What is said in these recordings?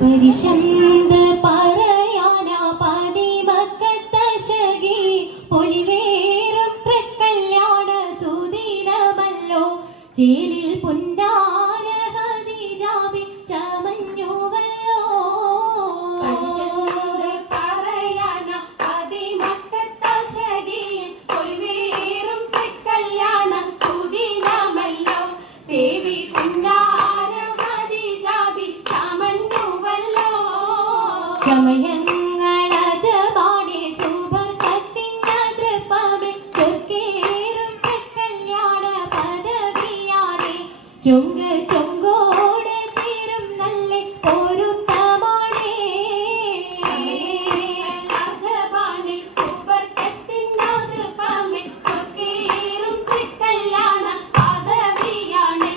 പരിശന്ത പറയാന പതിമക്കത്തശകി പൊലിവേറും തൃക്കല്യാണ സുദിനമല്ലോ ചേലിൽ പുന്നാര ഹദിജാബി ചമഞ്ഞുവല്ലോ. പറയാന പതിമക്കത്തശകി പൊലിവേറും തൃക്കല്യാണ സുദിനമല്ലോ ദേവി പുന്നാര ഹദിജാബി ചമഞ്ഞുവല്ലോ. ചമയങ്ങളജപാണി സുബർക്കത്തിൻ്റെ തൃപ്പമേ ചൊർക്കേറും തൃക്കല്യാണ പദവിയാണേ ചൊങ്ക് ചൊങ്കോട് ചേരും നല്ല പൊരുത്തമാണേ. രാജപാണി സുബർക്കത്തിൻ്റെ തൃപ്പമേ ചൊർക്കേറും തൃക്കല്യാണ പദവിയാണ്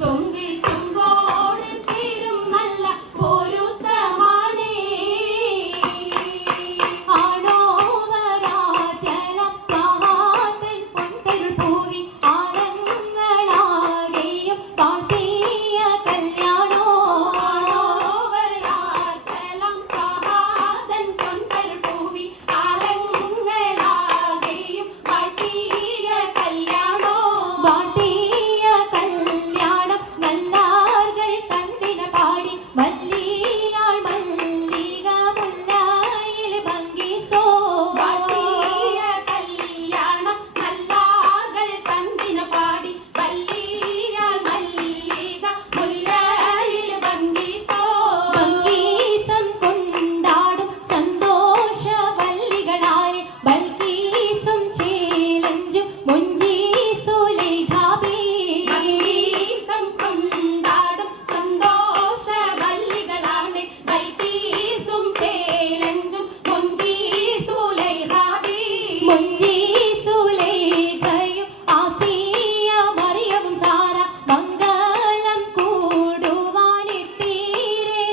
ചൊങ്ക് ചൊങ്കോട് ചേരും നല്ല പൊരുത്തമാണേ. ആണോവരാറ്റലം മഹാതൻ പൊൻപൊരുൾ പൂവി ആരങ്ങളാകെയും വാഴ്ത്തിയ കല്യാണോ. ആണോവരാറ്റലം മഹാതൻ പൊൻപൊരുൾ പൂവി ആരങ്ങളാകെയും വാഴ്ത്തിയ കല്യാണോ. വാഴ്ത്തിയ കല്യാണം നല്ലാർകൾ തന്തിന പാടി വല്ലിയാൾ മല്ലിക മുല്ലായിൽ ഭംഗിസോ. വാഴ്ത്തിയ കല്യാണം നല്ലാർകൾ തന്തിന പാടി വല്ലിയാൾ മല്ലിക മുല്ലയിൽ ഭംഗിസോ. ഭംഗീസം കൊണ്ടാടും സന്തോഷ വല്ലികളാലെ ബൽക്കീസും ചേലഞ്ചും മുഞ്ചീസുലൈഖാബി. ഭംഗീസം കൊണ്ടാടും സന്തോഷ വല്ലികളാണ് ബൽക്കീസും ചേലഞ്ചും മുഞ്ചീസുലൈഖാബി. മുഞ്ചീസുലൈഖയും ആസിയ മറിയവും സാറ മംഗളം കൂടുവാനെത്തീരെ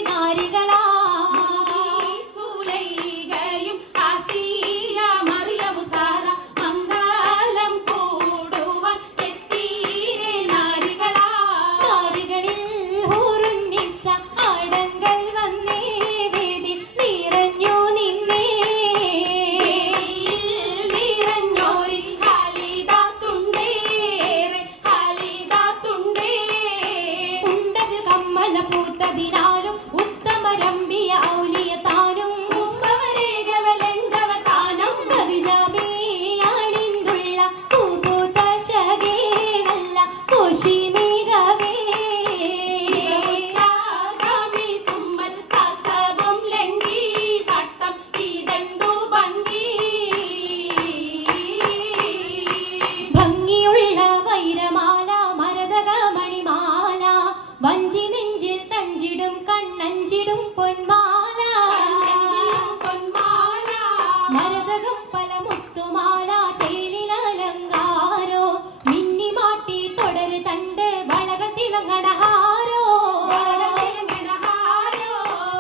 നാരികളാ. മുഞ്ചീസുലൈഖയും ആസിയ മറിയവും സാറ മംഗളം കൂടുവാൻ എത്തീരെ നാരികളാ. നാരികളിൽ ഹൂറുന്നിസ ആടങ്ങൾ വന്നേ വേദി നിറഞ്ഞു നിന്നേ. നിറഞ്ഞോരി ഹാലിദാത്തുണ്ടേറെ ഹാലിദാത്തുണ്ടേ. ഉണ്ടത് കമ്മല പൂത്തതിനാലും ഉത്തമരമ്പിയ ഔലിയ താനും ഉപ്പവരേഖവലങ്കവതാനം ഖദീജാബിയാണിന്തുള്ള പൂപൂത്ത ശകേ നല്ല കോശിമേഘവേ. ാഗാമി സുമ്മൽ കസബും ലംഘി തട്ടം ഇതെന്തു ഭംഗി. ഭംഗിയുള്ള വൈരമാല മരതക മണിമാല വഞ്ചി നെഞ്ചിൽ തഞ്ചിടും കണ്ണഞ്ചിടും പൊന്മാല. പൊന്മാല മരതകം പല മുത്തുമാല ചേലിലലങ്കാരോ മിന്നിമാട്ടി തുടര് തണ്ട് വളകൾ തിളങ്ങടഹാരോ.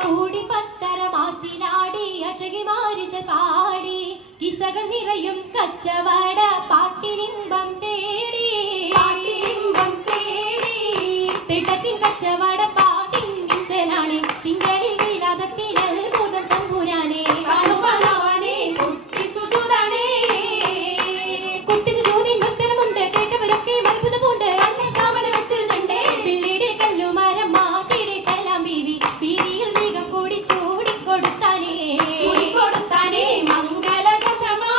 കൂടി പത്തര മാറ്റിലാടി അശകി മാരിശ പാടി കിസകൾ നിറയും കച്ചവട പാട്ടിലിമ്പം തേടി. പാട്ടിലിമ്പം തേടി തിട്ടത്തിൻ കച്ചവട പാട്ടിൻ ദിശനാണ് തിങ്കളിൽ വിലാതത്തിൽ അത്ഭുതം തമ്പുരാനെ. കണുവനവനെ കുട്ടി സുജുതണേ. കുട്ടി സുജൂതിൻ ഉത്തരമുണ്ട് കേട്ടവരൊക്കെ അത്ഭുതമുണ്ട്. കണ്ണുകാവന വെച്ചൊരു ചണ്ടേ പിള്ളിയുടെ കല്ലുമരം മാറ്റിയുടെ സലാം ബീവി ബീവിയിൽ മികം കൂടി ചൂടിക്കൊടുത്താനേ. കൊടുത്താനേ മംഗളകശമാ.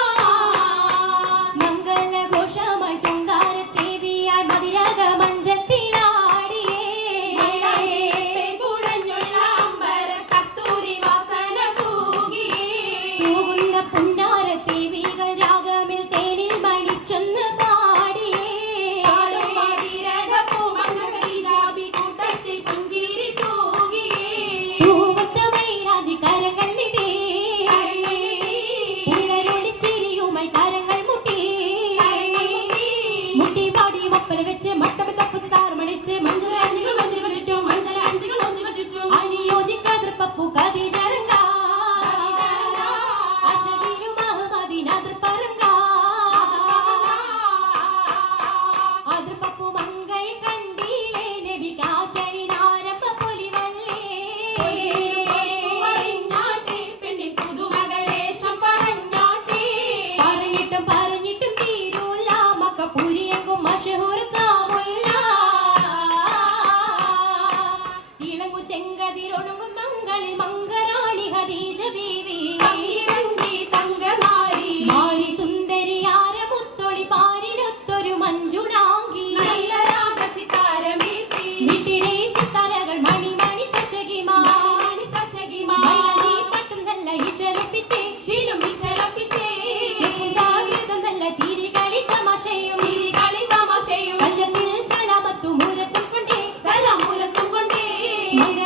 മംഗളഘോഷമായി ചുങ്കാരത്തേവിയാൽ മതിരക മഞ്ചത്തിലാടിയേ. മൈലാഞ്ചിപ്പെ കുഴഞ്ഞുള്ള അമ്പര മംഗള